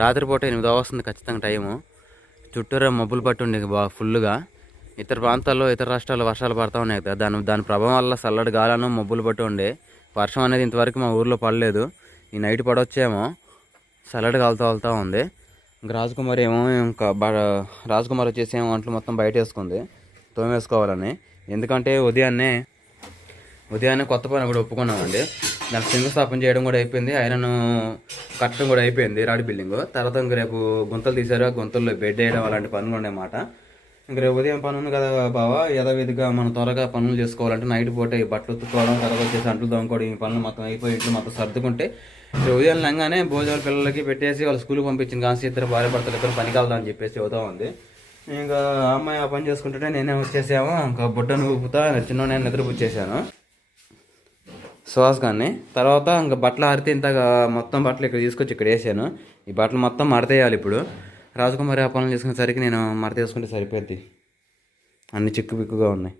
రాత్రిపూట 8 వస్తుంది ఖచ్చితంగా టైము. చుట్టూరా మబ్బులు పట్టి ఉండే బాగా ఫుల్గా. ఇతర ప్రాంతాల్లో ఇతర రాష్ట్రాల్లో వర్షాలు పడతా ఉన్నాయి కదా, దాని ప్రభావం వల్ల చల్లటి గాలను మబ్బులు పట్టి ఉండే వర్షం అనేది ఇంతవరకు మా ఊర్లో పడలేదు. ఈ నైట్ పడవచ్చేమో. చల్లటి గాలితో వెళ్తూ ఉంది. ఇంకా రాజకుమారి ఏమో రాజకుమారి వచ్చేసి ఏమో వంటలు మొత్తం బయట వేసుకుంది తోమేసుకోవాలని. ఎందుకంటే ఉదయాన్నే కొత్త పని కూడా ఒప్పుకున్నామండి. దానికి శంకుస్థాపన చేయడం కూడా అయిపోయింది, ఐరన్ కట్టడం కూడా అయిపోయింది, రాడ్ బిల్డింగ్. తర్వాత ఇంక రేపు గుంతలు తీశారు, ఆ గుంతల్లో బెడ్ వేయడం అలాంటి పనులు ఉండేమాట. ఇంక రేపు ఉదయం పని ఉంది కదా బావా, యథావిధిగా మనం త్వరగా పనులు చేసుకోవాలంటే నైట్ పూట ఈ బట్టలు ఉత్తుకోవడం, తర్వాత వచ్చేసి అంట్లు దొంగకోవడం, ఈ పనులు మొత్తం అయిపోయి ఇంట్లో మొత్తం సర్దుకుంటే ఉదయం లంగానే భోజనాలు పిల్లలకి పెట్టేసి వాళ్ళు స్కూల్కి పంపించిన కాసి ఇద్దరు భార్య భర్తలు ఇద్దరు పనికి వెళ్దాం అని చెప్పేసి చదువుతా ఉంది. ఇంకా అమ్మాయి ఆ పని చేసుకుంటుంటే నేనే వచ్చేసాము. ఇంకా బుడ్డను ఊపుతా చిన్న నేను నిద్రపుచ్చేసాను సుహాస్ గారిని. తర్వాత ఇంకా బట్టలు ఆరితే ఇంతగా మొత్తం బట్టలు ఇక్కడ తీసుకొచ్చి ఇక్కడ వేసాను. ఈ బట్టలు మొత్తం మడతేయాలి ఇప్పుడు. రాజకుమారి ఆ పనులు చేసుకునేసరికి నేను మడత వేసుకుంటే సరిపోద్ది, అన్ని చిక్కు పిక్కుగా ఉన్నాయి.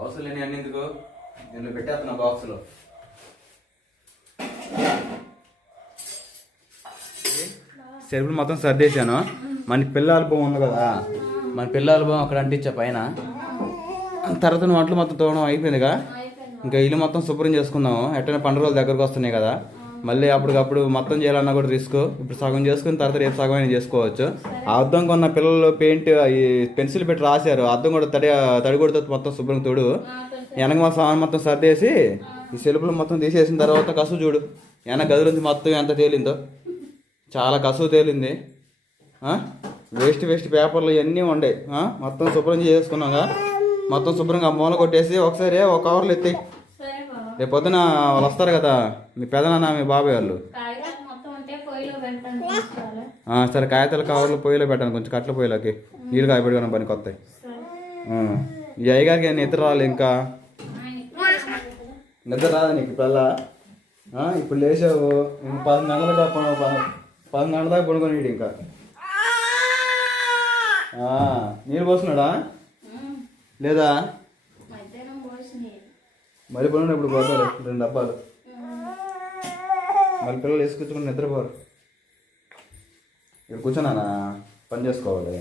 అవసరం లేని అన్ని ఎందుకు దీనిలో పెట్టేస్తున్నా బాక్స్లో. సెల్ఫ్లు మొత్తం సర్దేశాను. మన పిల్ల ఆల్బమ్ ఉంది కదా, మన పిల్ల ఆల్బమ్ అక్కడ అంటించా పైన. తర్వాత వంటలు మొత్తం తోవడం అయిపోయిందిగా. ఇంకా ఇల్లు మొత్తం శుభ్రం చేసుకుందాము. ఎట్టైనా పండుగ రోజులు దగ్గరకు వస్తున్నాయి కదా, మళ్ళీ అప్పటికప్పుడు మొత్తం చేయాలన్నా కూడా రిస్క్. ఇప్పుడు సగం చేసుకుని తర్వాత రేపు సగం అయినా చేసుకోవచ్చు. ఆ అద్దం కొన్న పిల్లలు పెయింట్ ఈ పెన్సిల్ పెట్టి రాశారు, అద్దం కూడా తడి కొడితే మొత్తం శుభ్రం తోడు. వెనక మా సామాన్ మొత్తం సర్దేసి ఈ సెల్ఫ్లు మొత్తం తీసేసిన తర్వాత కసువు చూడు, వెనక గది నుంచి మొత్తం ఎంత తేలిందో, చాలా కసువు తేలింది. వేస్ట్ పేపర్లు ఇవన్నీ ఉండే మొత్తం శుభ్రం చేసుకున్నాగా. మొత్తం శుభ్రంగా మూల కొట్టేసి ఒకసారి ఒక కవర్లు ఎత్తి. రేపు పొద్దున వాళ్ళు వస్తారు కదా, మీ పెదనాన్న మీ బాబాయ్ వాళ్ళు. సరే, కాగితాల కవర్లు పొయ్యిలో పెట్టాను, కొంచెం కట్ల పొయ్యిలోకి నీళ్ళు కాయపెట్టుకున్న పనికి వస్తాయి. ఈ అయ్యగారికి నిద్ర రాలి, ఇంకా నిద్ర రాదా నీకు పిల్ల? ఇప్పుడు లేచావు, ఇంక 10 గంటల దాకా పడుకొని ఇంకా నీళ్ళు పోస్తున్నాడా లేదా? మళ్ళీ పనులు ఇప్పుడు పోతారు 2 డబ్బాలు. మళ్ళీ పిల్లలు వేసుకొచ్చుకుని నిద్రపోరు. ఇక్కడ కూర్చోనా, పని చేసుకోవాలి.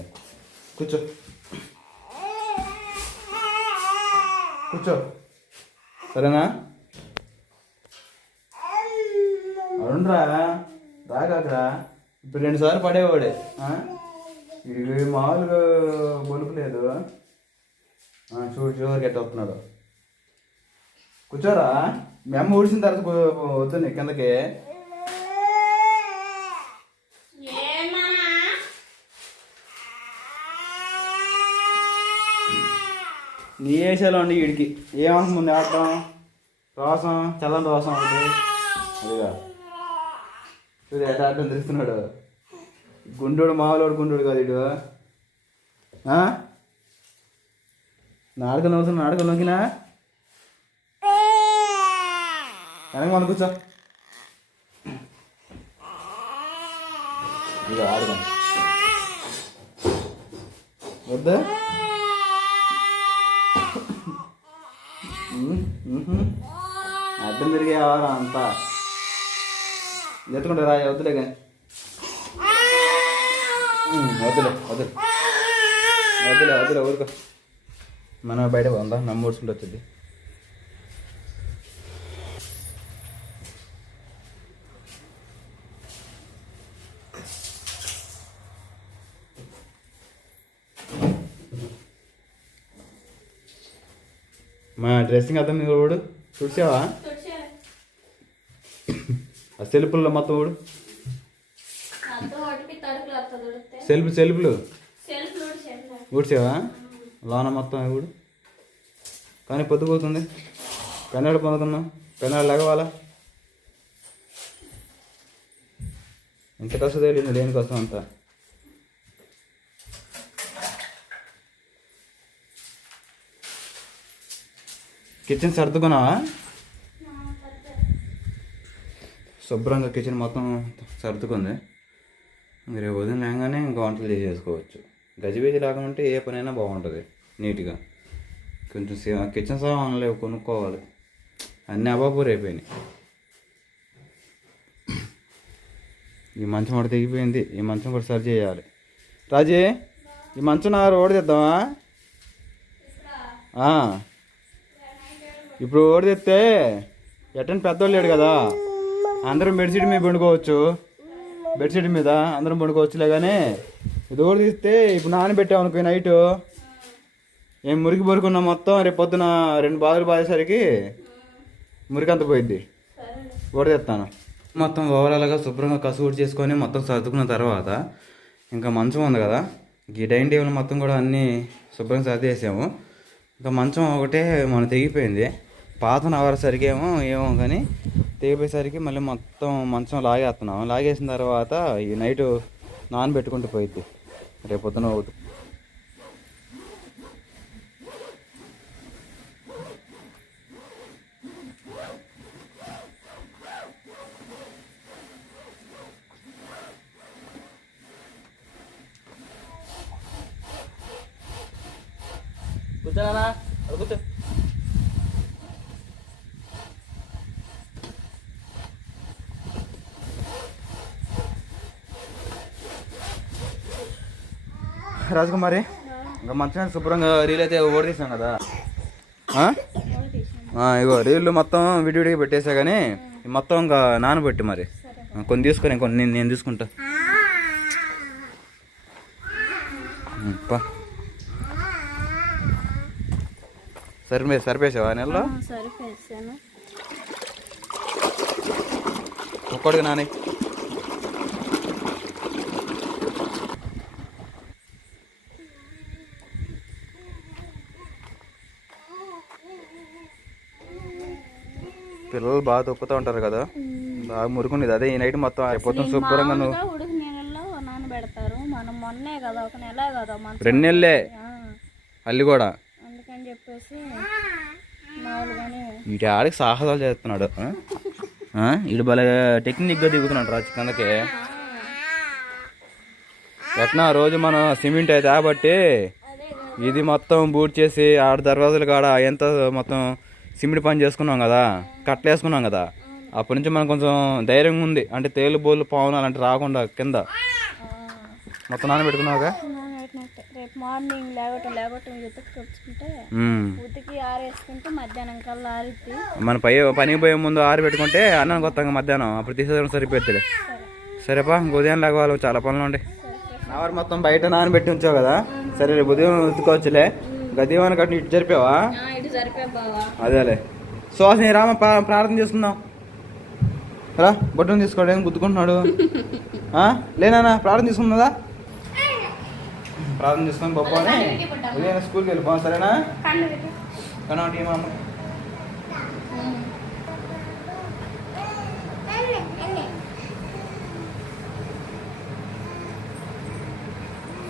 కూర్చో సరేనా? అవునరా, రాగాకరా. ఇప్పుడు 2 సార్లు పడేవాడే, ఇది మామూలుగా బొలుపు లేదు. చూడు చివరికి ఎట్ట వస్తున్నాడు. కూర్చోరా. మీ అమ్మ ఊడిసిన తర్వాత వద్దు కిందకి. నీ వేసాలో అండి వీడికి ఏమనుకుంది ఆడటం. రోసం చల్లని రోసం ఒకటి అదిగా చూడు ఎట ఆడటం తెలుస్తున్నాడు. గుండోడు మామూలు గుండోడు కాదు ఇడు. నాడకలు అవుతున్నా నాడకలు నొక్కినా వెనక మన కూర్చో. ఇక ఆడుదాం వద్దా. అడ్డం తిరిగే వారా అంతా ఎత్తుకుంటే రా. వద్దులే కానీ వద్దులే వద్దులే వద్దులే వద్దులే ఊరుకో. మనం బయట పోందా నమ్మ ఊడ్చుకుంటూ వచ్చింది. మా డ్రెస్సింగ్ అర్థం మీద ఊడు చూసావా? ఆ సెల్ఫ్లో మొత్తం ఊడు. సెల్ఫ్లు ఊడ్చావా? లోన మొత్తం ఊడు. కానీ పొద్దుపోతుంది. పెన్నాడు పొందుతున్నాం. పెన్నాడు లగవాలా. ఎంత కష్టం తెలియదు దేనికోసం అంతా. కిచెన్ సర్దుకున్నావా? శుభ్రంగా కిచెన్ మొత్తం సర్దుకుంది. రేపు ఉదయం లేగానే ఇంకా వంటలు చేసేసుకోవచ్చు. గజిబిజి లేకుంటే ఏ పనైనా బాగుంటుంది నీట్గా. కొంచెం కిచెన్ సామాన్లు కొనుక్కోవాలి. అన్నీ అబాపూర్ అయిపోయినాయి. ఈ మంచం ఒకటి తెగిపోయింది. ఈ మంచం కూడా సరి చేయాలి. రాజీ ఈ మంచం నా ఓడిద్దామా? ఇప్పుడు ఓడి తెస్తే ఎట్టని పెద్దోళ్ళు లేడు కదా, అందరం బెడ్షీట్ మీద పండుకోవచ్చు. బెడ్షీట్ మీద అందరం పండుకోవచ్చులే. కానీ ఇది ఓడి తీస్తే ఇప్పుడు నానబెట్టామనుకో నైట్ ఏం మురికి బొరుకున్నా మొత్తం రేపు పొద్దున 2 బాదులు బాదేసరికి మురికంత పోయిద్ది. ఓడి తెస్తాను. మొత్తం ఓవరాల్గా శుభ్రంగా కసుగుడు చేసుకొని మొత్తం సర్దుకున్న తర్వాత ఇంకా మంచం ఉంది కదా, ఈ డైనింగ్ టేబుల్ మొత్తం కూడా అన్నీ శుభ్రంగా సర్దేసాము. ఇంకా మంచం ఒకటే మనం తెగిపోయింది. పాత నవరసరికి ఏమో కానీ తెగిపోయేసరికి మళ్ళీ మొత్తం మంచం లాగేస్తున్నాం. లాగేసిన తర్వాత ఈ నైటు నానబెట్టుకుంటూ పోయిద్ది రేపు పొద్దున ఒకటి. కూర్చోనా కూర్చో. రాజకుమారి ఇంకా మంచిగా శుభ్రంగా రీల్ అయితే ఓడి తీసాం కదా. ఇగో రీళ్ళు మొత్తం విడివిడిగా పెట్టేసా. కానీ మొత్తం ఇంకా నానబెట్టి మరి కొన్ని తీసుకొని కొన్ని నేను తీసుకుంటా. సరిపేసావా నెలలో? ఒక్కడికి నాని పిల్లలు బాగా తొక్కుతూ ఉంటారు కదా, బాగా మురుకుండేది. అదే ఈ నైట్ మొత్తం అయిపోతుంది శుభ్రంగా. నువ్వు 2 నెలలే అల్లి కూడా ఇటు ఆడికి సాహసాలు చేస్తున్నాడు. ఇటు భలే టెక్నిక్గా దిగుతున్నాడు రాజు కిందకి. ఎట్లా రోజు మనం సిమెంట్ అయితే కాబట్టి ఇది మొత్తం బూట్ చేసి ఆడ దర్వాజాలు కాడ ఎంత మొత్తం సిమెంట్ పని చేసుకున్నాం కదా, కట్టలేసుకున్నాం కదా. అప్పటి నుంచి మనకు కొంచెం ధైర్యంగా ఉంది. అంటే తేలు బోళ్ళు పావులు అలాంటి రాకుండా కింద మొత్తం నానబెట్టుకున్నావుగా. రేపు మార్నింగ్ లేవటం ఉతికి ఆరేసుకుంటే మధ్యాహ్నం కల్లా ఆరిద్ది. మన పనికి పోయే ముందు ఆరబెట్టుకుంటే అన్నం కొత్తగా మధ్యాహ్నం అప్పుడు తీసేయడం సరిపోతుంది. సరేపా ఉదయం లేకపోవాలి, చాలా పనులు ఉండే. నావర్ మొత్తం బయట నానబెట్టి ఉంచావు కదా, సరే రేపు ఉదయం ఉతుకోవచ్చులే. గదివాన కట్టిన ఇటు జరిపావా? అదేలే సుహాసిని రామ ప్రార్థన చేసుకుందాం రా. బొట్టను తీసుకోవడం గుద్దుకుంటున్నాడు. లేనా ప్రార్థన తీసుకున్నదా? ప్రార్థన చేసుకొని గొప్ప అని ఉదయం స్కూల్కి వెళ్ళిపోవాలి సరేనా? కనౌటి మా అమ్మ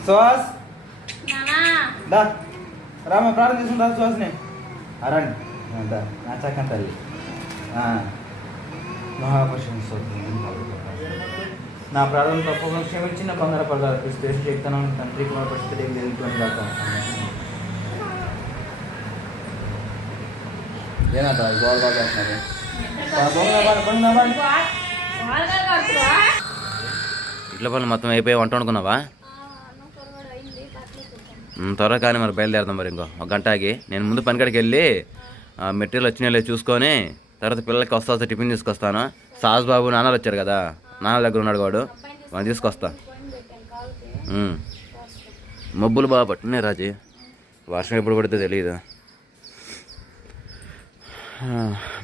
సుహాస్ దా రామ ప్రార్థన చేసుకుంటా సుహాస్ని రండి నా చక్కని తల్లి మహాపురుషుని నా ప్రార్థన తప్పకుండా క్షమించి నా బంగారు పదాలు క్రిస్తు శక్తనం తండ్రి కుమార పరిస్థితి ఎదుర్కొని దాకా ఏనంట గోల్ బాగా చేస్తున్నారు. ఇట్ల పనులు మొత్తం అయిపోయి వంట వండుకున్నావా? త్వరగా కానీ మరి బయలుదేరుదాం. మరి ఇంకో ఒక గంట ఆగి నేను ముందు పనికాడికి వెళ్ళి మెటీరియల్ వచ్చినాయో చూసుకొని తర్వాత పిల్లలకి వస్తా టిఫిన్ తీసుకొస్తాను. సాస్ బాబు నాన్నలు వచ్చారు కదా, నాన్న దగ్గర ఉన్నాడు వాడు, వాడిని తీసుకొస్తా. మబ్బులు బాగా పట్టున్నాయి రాజీ, వర్షం ఎప్పుడు పడితే తెలియదు.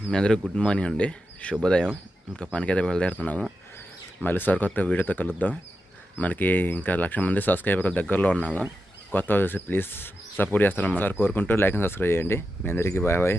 మీ అందరికీ గుడ్ మార్నింగ్ అండి, శుభోదయం. ఇంకా పనికైతే బయలుదేరుతున్నాము. మళ్ళీ సార్ కొత్త వీడియోతో కలుద్దాం. మనకి ఇంకా 1,00,000 మంది సబ్స్క్రైబర్ల దగ్గరలో ఉన్నాము. కొత్త చూసి ప్లీజ్ సపోర్ట్ చేస్తారని సార్ కోరుకుంటూ లైక్ అండ్ సబ్స్క్రైబ్ చేయండి. మీ అందరికీ బాయ్ బాయ్.